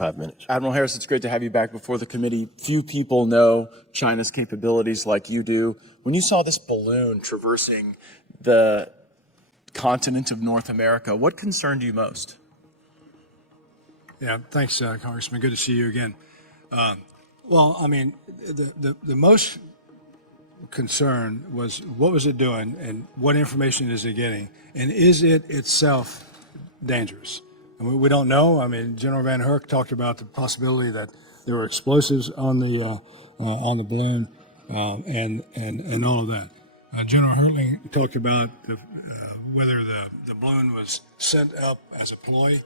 5 minutes. Admiral Harris, it's great to have you back before the committee. Few people know China's capabilities like you do. When you saw this balloon traversing the continent of North America, what concerned you most? Yeah, thanks, Congressman. Good to see you again. Well, I mean, the most concern was what was it doing and what information is it getting, and is it itself dangerous? And we don't know. I mean, General Van Herk talked about the possibility that there were explosives on the balloon and all of that. General Hertling talked about whether the balloon was sent up as a ploy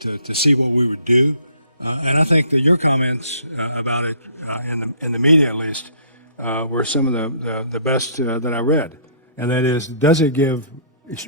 to see what we would do. And I think that your comments about it, in the media at least, were some of the best that I read. And that is,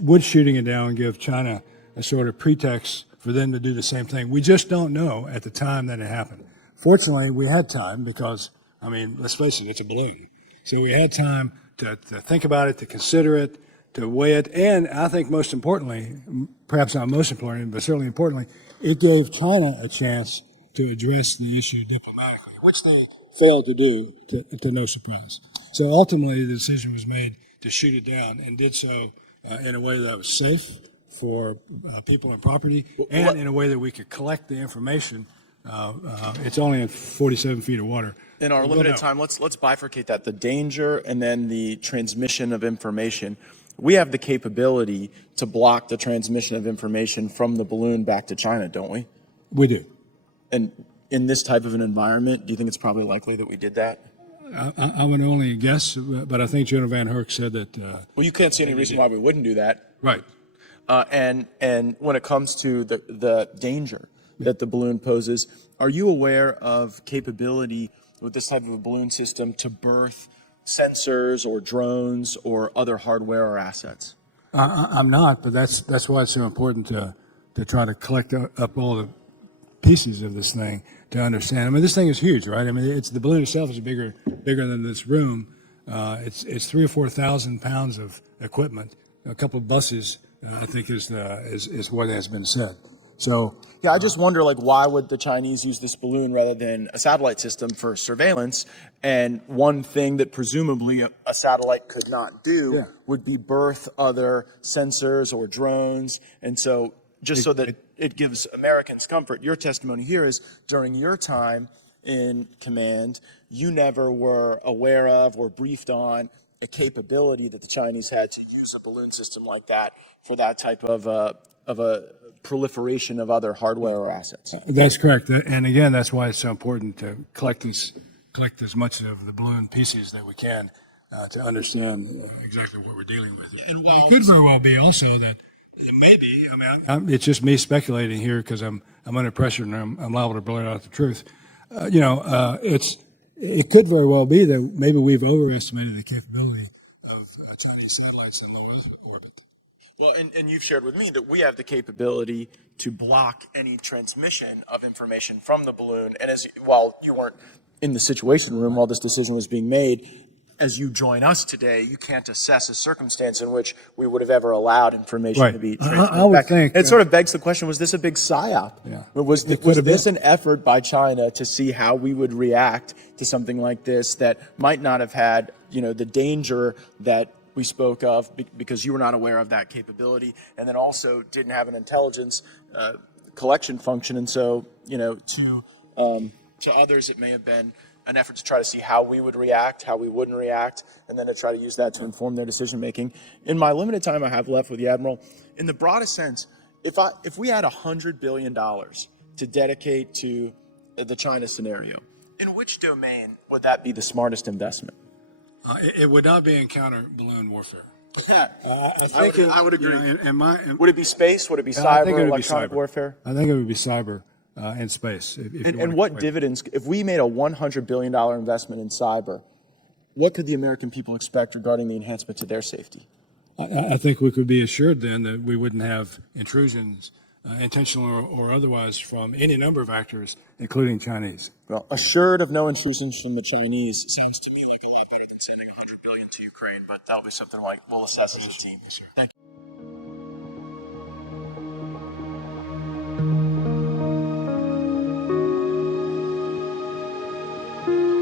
would shooting it down give China a sort of pretext for them to do the same thing? We just don't know at the time that it happened. Fortunately, we had time because, I mean, let's face it, it's a balloon. So we had time to think about it, to consider it, to weigh it, and I think most importantly, perhaps not most importantly, but certainly importantly, it gave China a chance to address the issue diplomatically, which they failed to do, to no surprise. So ultimately, the decision was made to shoot it down, and did so in a way that was safe for people and property, and in a way that we could collect the information. It's only at 47 feet of water. In our limited time, let's bifurcate that, the danger and then the transmission of information. We have the capability to block the transmission of information from the balloon back to China, don't we? We do. And in this type of an environment, do you think it's probably likely that we did that? I would only guess, but I think General Van Herk said that. Well, you can't see any reason why we wouldn't do that. Right. And when it comes to the danger that the balloon poses, are you aware of capability with this type of a balloon system to berth sensors or drones or other hardware or assets? I'm not, but that's why it's so important to try to collect up all the pieces of this thing to understand. I mean, this thing is huge, right? I mean, the balloon itself is bigger than this room. It's 3,000 or 4,000 pounds of equipment. A couple of buses, I think, is what has been said. So yeah, I just wonder, like, why would the Chinese use this balloon rather than a satellite system for surveillance? And one thing that presumably a satellite could not do would be berth other sensors or drones. And so just so that it gives Americans comfort, your testimony here is during your time in command, you never were aware of or briefed on a capability that the Chinese had to use a balloon system like that for that type of a proliferation of other hardware or assets. That's correct. And again, that's why it's so important to collect as much of the balloon pieces that we can to understand exactly what we're dealing with. And while it could very well be also that it may be, I mean, it's just me speculating here because I'm under pressure and I'm liable to blurt out the truth. It could very well be that maybe we've overestimated the capability of Chinese satellites in low Earth orbit. Well, and you've shared with me that we have the capability to block any transmission of information from the balloon. And while you weren't in the Situation Room while this decision was being made, as you join us today, you can't assess a circumstance in which we would have ever allowed information to be transmitted. I would think it sort of begs the question: was this a big psyop? Yeah. Was this an effort by China to see how we would react to something like this that might not have had, the danger that we spoke of because you were not aware of that capability, and then also didn't have an intelligence collection function, and so to others it may have been an effort to try to see how we would react, how we wouldn't react, and then to try to use that to inform their decision making. In my limited time I have left with the Admiral, in the broadest sense, if we had $100 billion to dedicate to the China scenario, in which domain would that be the smartest investment? It would not be in counter balloon warfare. I would agree. Would it be space? Would it be cyber, electronic warfare? I think it would be cyber and space. And what dividends, if we made a $100 billion investment in cyber, what could the American people expect regarding the enhancement to their safety? I think we could be assured then that we wouldn't have intrusions, intentional or otherwise, from any number of actors, including Chinese. Well, assured of no intrusions from the Chinese sounds to me like a lot better than sending $100 billion to Ukraine, but that'll be something we'll assess as a team. Yes, sir. Thank you. Bye.